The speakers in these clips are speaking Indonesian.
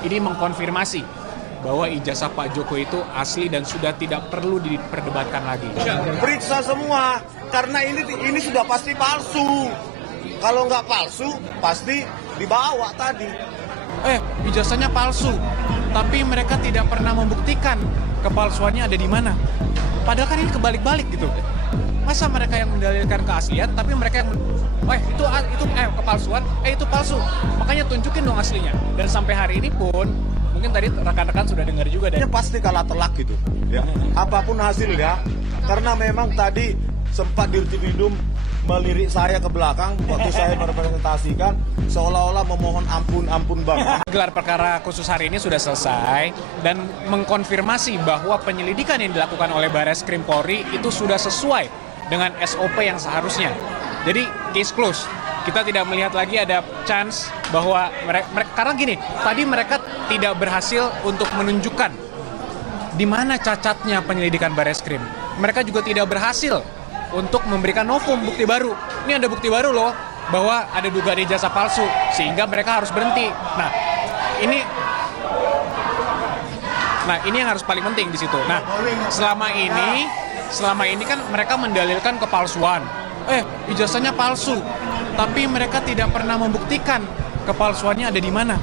Ini mengkonfirmasi bahwa ijazah Pak Jokowi itu asli dan sudah tidak perlu diperdebatkan lagi. Periksa semua, karena ini sudah pasti palsu. Kalau nggak palsu, pasti dibawa tadi. Ijazahnya palsu, tapi mereka tidak pernah membuktikan kepalsuannya ada di mana. Padahal kan ini kebalik-balik gitu. Masa mereka yang mendalilkan keaslian, tapi mereka yang itu kepalsuan, itu palsu. Makanya tunjukin dong aslinya. Dan sampai hari ini pun, mungkin tadi rekan-rekan sudah dengar juga dari. Pasti kalah telak gitu. Ya, apapun hasilnya, karena memang tadi sempat Dirtipidum melirik saya ke belakang waktu saya merepresentasikan, seolah-olah memohon ampun bang. Gelar perkara khusus hari ini sudah selesai dan mengkonfirmasi bahwa penyelidikan yang dilakukan oleh Barreskrim Polri itu sudah sesuai dengan SOP yang seharusnya. Jadi case close. Kita tidak melihat lagi ada chance bahwa mereka karena gini, tadi mereka tidak berhasil untuk menunjukkan di mana cacatnya penyelidikan Barreskrim. Mereka juga tidak berhasil untuk memberikan novum bukti baru. Ini ada bukti baru loh bahwa ada dugaan ijazah palsu sehingga mereka harus berhenti. Nah, ini yang harus paling penting di situ. Nah, selama ini kan mereka mendalilkan kepalsuan. Ijazahnya palsu, tapi mereka tidak pernah membuktikan kepalsuannya ada di mana.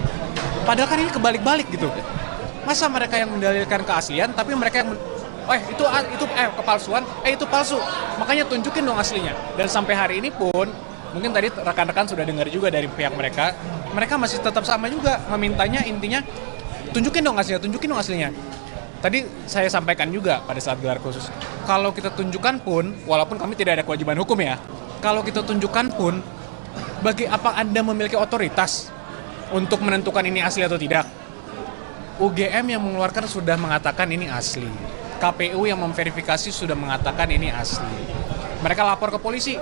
Padahal kan ini kebalik-balik gitu. Masa mereka yang mendalilkan keaslian, tapi mereka yang kepalsuan, itu palsu. Makanya tunjukin dong aslinya. Dan sampai hari ini pun, mungkin tadi rekan-rekan sudah dengar juga dari pihak mereka masih tetap sama juga memintanya, intinya tunjukin dong aslinya. Tadi saya sampaikan juga pada saat gelar khusus, kalau kita tunjukkan pun, walaupun kami tidak ada kewajiban hukum ya, kalau kita tunjukkan pun, bagi apa Anda memiliki otoritas untuk menentukan ini asli atau tidak? UGM yang mengeluarkan sudah mengatakan ini asli. KPU yang memverifikasi sudah mengatakan ini asli. Mereka lapor ke polisi.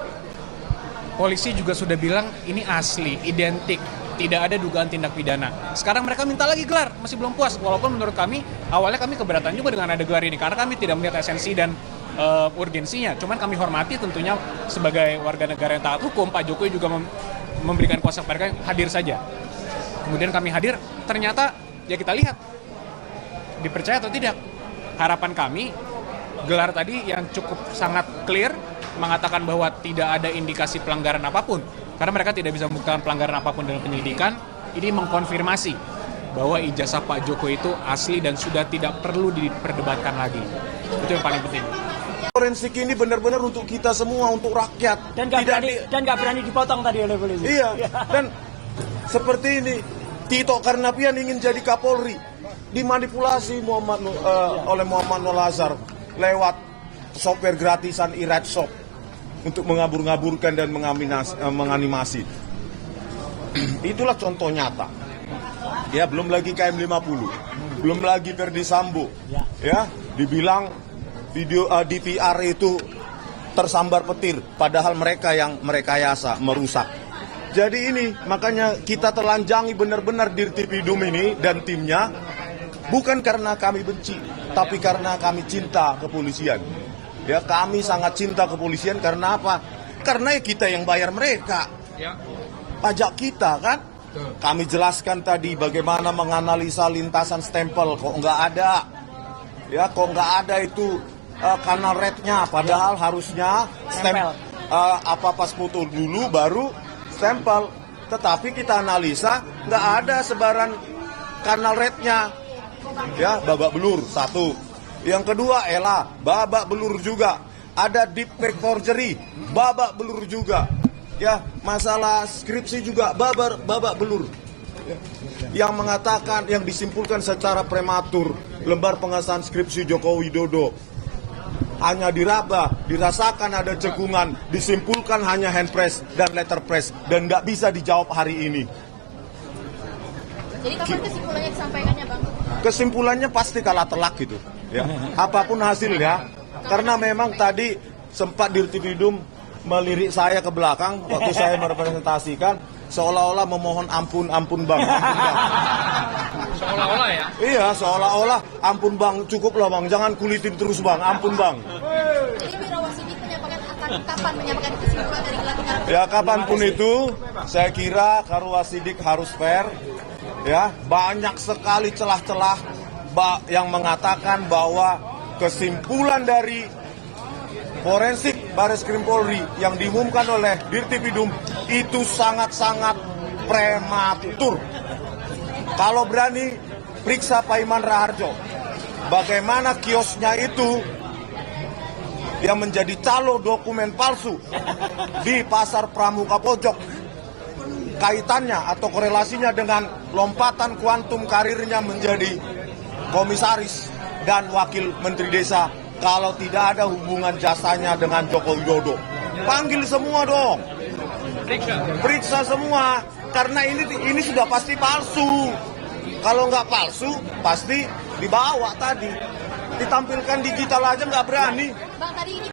Polisi juga sudah bilang ini asli, identik, tidak ada dugaan tindak pidana. Sekarang mereka minta lagi gelar, masih belum puas. Walaupun menurut kami, awalnya kami keberatan juga dengan ada gelar ini, karena kami tidak melihat esensi dan urgensinya. Cuman kami hormati tentunya sebagai warga negara yang taat hukum, Pak Jokowi juga memberikan kuasa kepada kami, hadir saja. Kemudian kami hadir, ternyata ya kita lihat, dipercaya atau tidak. Harapan kami, gelar tadi yang cukup sangat clear, mengatakan bahwa tidak ada indikasi pelanggaran apapun. Karena mereka tidak bisa membuktikan pelanggaran apapun dalam penyelidikan, ini mengkonfirmasi bahwa ijazah Pak Jokowi itu asli dan sudah tidak perlu diperdebatkan lagi. Itu yang paling penting. Forensik ini benar-benar untuk kita semua, untuk rakyat. Dan nggak berani dipotong tadi oleh polisi. Iya, dan seperti ini, Tito Karnavian ingin jadi Kapolri, dimanipulasi oleh Muhammad Nur Lazar lewat software gratisan e-red shop untuk mengabur-ngaburkan dan menganimasi. Itulah contoh nyata. Ya, belum lagi KM50, belum lagi Verdi Sambo. Ya, dibilang video DVR itu tersambar petir, padahal mereka yang merekayasa, merusak. Jadi ini, makanya kita telanjangi benar-benar Dirtipidum ini dan timnya, bukan karena kami benci, tapi karena kami cinta kepolisian. Ya, kami sangat cinta kepolisian karena apa? Karena kita yang bayar mereka. Pajak kita kan? Kami jelaskan tadi bagaimana menganalisa lintasan stempel, kok nggak ada. Ya, kok nggak ada itu kanal rednya, padahal harusnya stempel pas foto dulu baru stempel. Tetapi kita analisa nggak ada sebaran kanal rednya. Ya, babak belur satu. Yang kedua, babak belur juga. Ada deep fake forgery, babak belur juga. Ya, masalah skripsi juga babak belur. Ya. Yang mengatakan, yang disimpulkan secara prematur, lembar pengesahan skripsi Joko Widodo hanya diraba, dirasakan ada cekungan, disimpulkan hanya hand press dan letter press, dan nggak bisa dijawab hari ini. Jadi kapan kesimpulannya disampaikannya, Bang? Kesimpulannya pasti kalah telak gitu. Ya. Apapun hasilnya, karena memang tadi sempat Dirtipidum melirik saya ke belakang waktu saya merepresentasikan, seolah-olah memohon ampun bang. Seolah-olah ya? Iya, seolah-olah ampun bang, cukuplah bang, jangan kulitin terus bang, ampun bang. Jadi Wiro Wasidik akan kapan menyampaikan kesimpulan dari gelar perkara? Ya, kapanpun itu, saya kira Karo Wasidik harus fair, Ya, banyak sekali celah-celah yang mengatakan bahwa kesimpulan dari forensik Bareskrim Polri yang diumumkan oleh Dirtipidum itu sangat-sangat prematur. Kalau berani periksa Pak Iman Raharjo, bagaimana kiosnya itu yang menjadi calo dokumen palsu di Pasar Pramuka Pojok, kaitannya atau korelasinya dengan lompatan kuantum karirnya menjadi komisaris dan wakil menteri desa, kalau tidak ada hubungan jasanya dengan Joko Widodo. Panggil semua dong, periksa semua, karena ini sudah pasti palsu. Kalau nggak palsu, pasti dibawa tadi. Ditampilkan digital aja nggak berani. Bang, tadi ini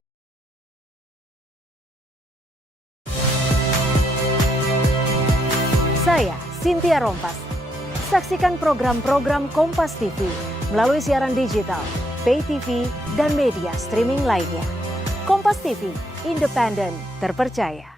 Saya Cynthia Rompas. Saksikan program-program Kompas TV melalui siaran digital, pay TV, dan media streaming lainnya. Kompas TV, independen, terpercaya.